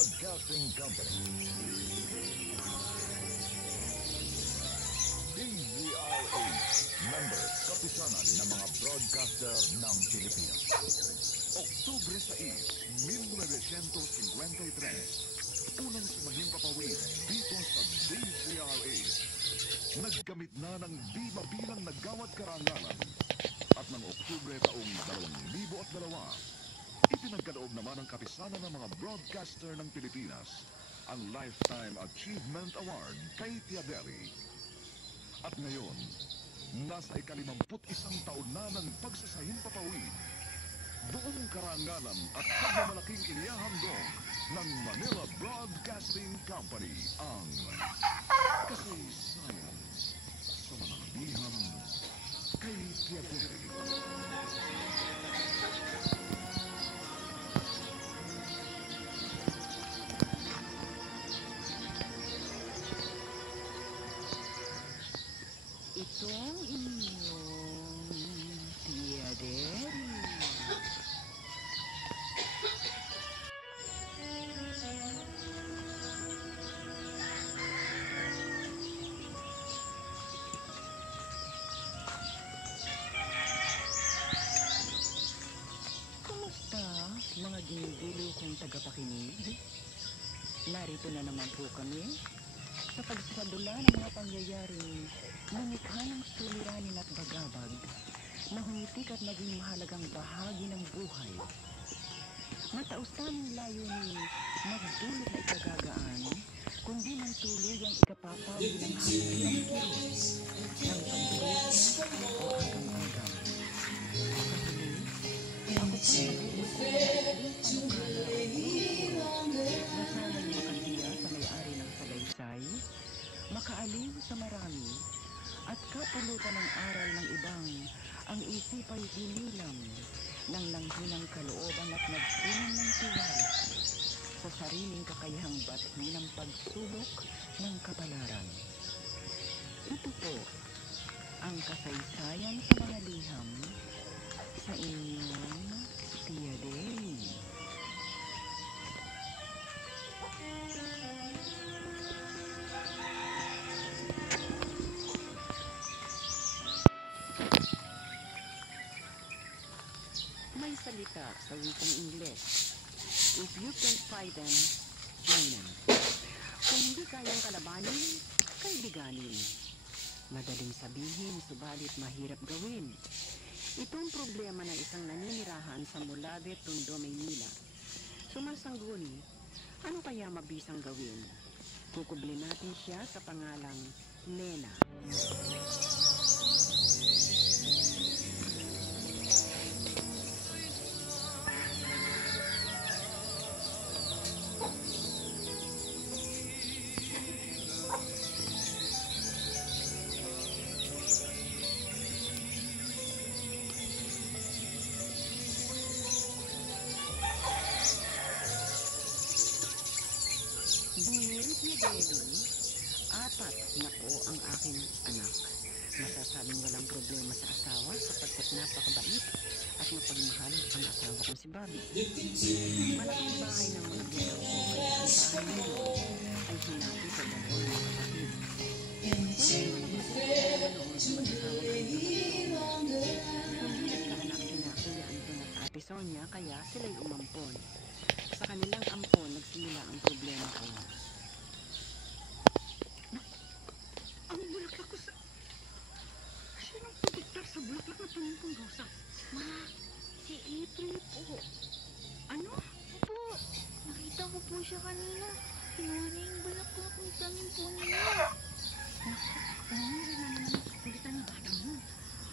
Broadcasting Company. DZRH, member kapisanan ng mga broadcaster ng Pilipinas. Oktubre 6, 1953, unang simahimpapawid dito sa DZRH. Nagkamit na ng di mabilang na gawad karangalan at ng Oktubre taong 2002, ipinagkaloob naman ng kapisanan ng mga broadcaster ng Pilipinas ang Lifetime Achievement Award kay Tiadeli. At ngayon, nasa ika-51 taon na ng pagsasahimpapawid, buong karangalan at pagmamalaking inihahandog ng Manila Broadcasting Company ang kasaysayan sa mga liham kay Tiadeli. Ito ang inyong Tiadeli. Kumusta, mga ginigiliw kong tagapakinig? Narito na naman po kami sa pagsadula ng mga pangyayaring lumikha ng suliranin at bagabag na humitik at naging mahalagang bahagi ng buhay. Matausan ang layunin magdulot na ikagagaan, kundi ng tuluyang ikapapawid ng hapon ng kilos ng pagbulit o agam-agam. Sa huli, ako po mag-uusap ng panukala na sana'y makasiya sa may-ari ng salaysay, makaaliw sa marami, at kapulutan ng aral ng ibang ang isip ay hinilam ng langhinang kalooban at nagsilang ng tiwala sa sariling kakayahang bathi ng pagsulok ng kapalaran. Ito po ang kasaysayan sa mga liham sa inyong Tiadeli. May salita sa wikang Ingles. If you can't fight them, join them. Kung hindi kayang kalabanin, kaibiganin. Madaling sabihin, subalit mahirap gawin. Ito ang problema ng isang naninirahan sa Molave, Tondo, Maynila. Sumasangguni, ano kaya mabisang gawin? Kukublin natin siya sa pangalang Nena. Dear Tiadeli, 4 na po ang aking anak. Masasabing walang problema sa asawa sapagkat napakabait at mapagmahal ang asawa ko si Bobby. Malaking bahay ng mga biyanan ko kaya ang bahay nito ay hinabi sa dalawang mga kapatid. Ngunit malabas ang problema noon sa mag-asawa ng kapatid. Hindi nagkaanak sina Kuya Anton at Ate Sonia kaya sila'y umampon. Sa kanilang ampon, nagsimula ang problema ko. Ang bulaklak ko sa... Sinong pagkiktar sa bulaklak na panimpong rosa? Ma, si April po. Ano? Opo, nakita ko po siya kanina. Kinuha niya yung bulaklak ng tanim po niya. Naku, naman ang kulitan ng bata mo.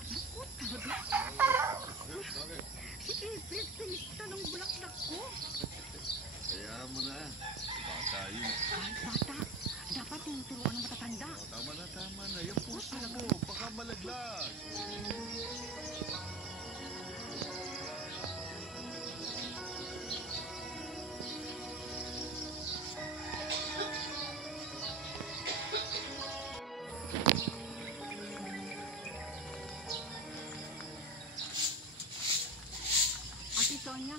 Naku, talaga. Si April, pinista ng bulaklak ko. Kaya mo na. Bata yun. Ay, bata. Dapat tinuturuan ng matatanda. Tama na. Yung puso mo. Baka malaglag. Ate Sonia,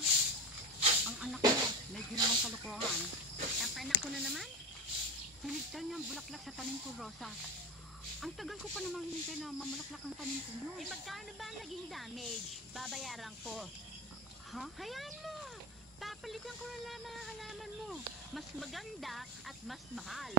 Ang anak mo, may ginawang kalokohan. Ang anak ko na naman? Hinigtan niya ang bulaklak sa tanim ko, Rosa. Ang tagal ko pa namang hinintay na mamulaklak ang tanim ko yun. Magkano ba ang naging damage? Babayaran ko. Ha? Hayaan mo! Papalitan ko na lang mga halaman mo. Mas maganda at mas mahal.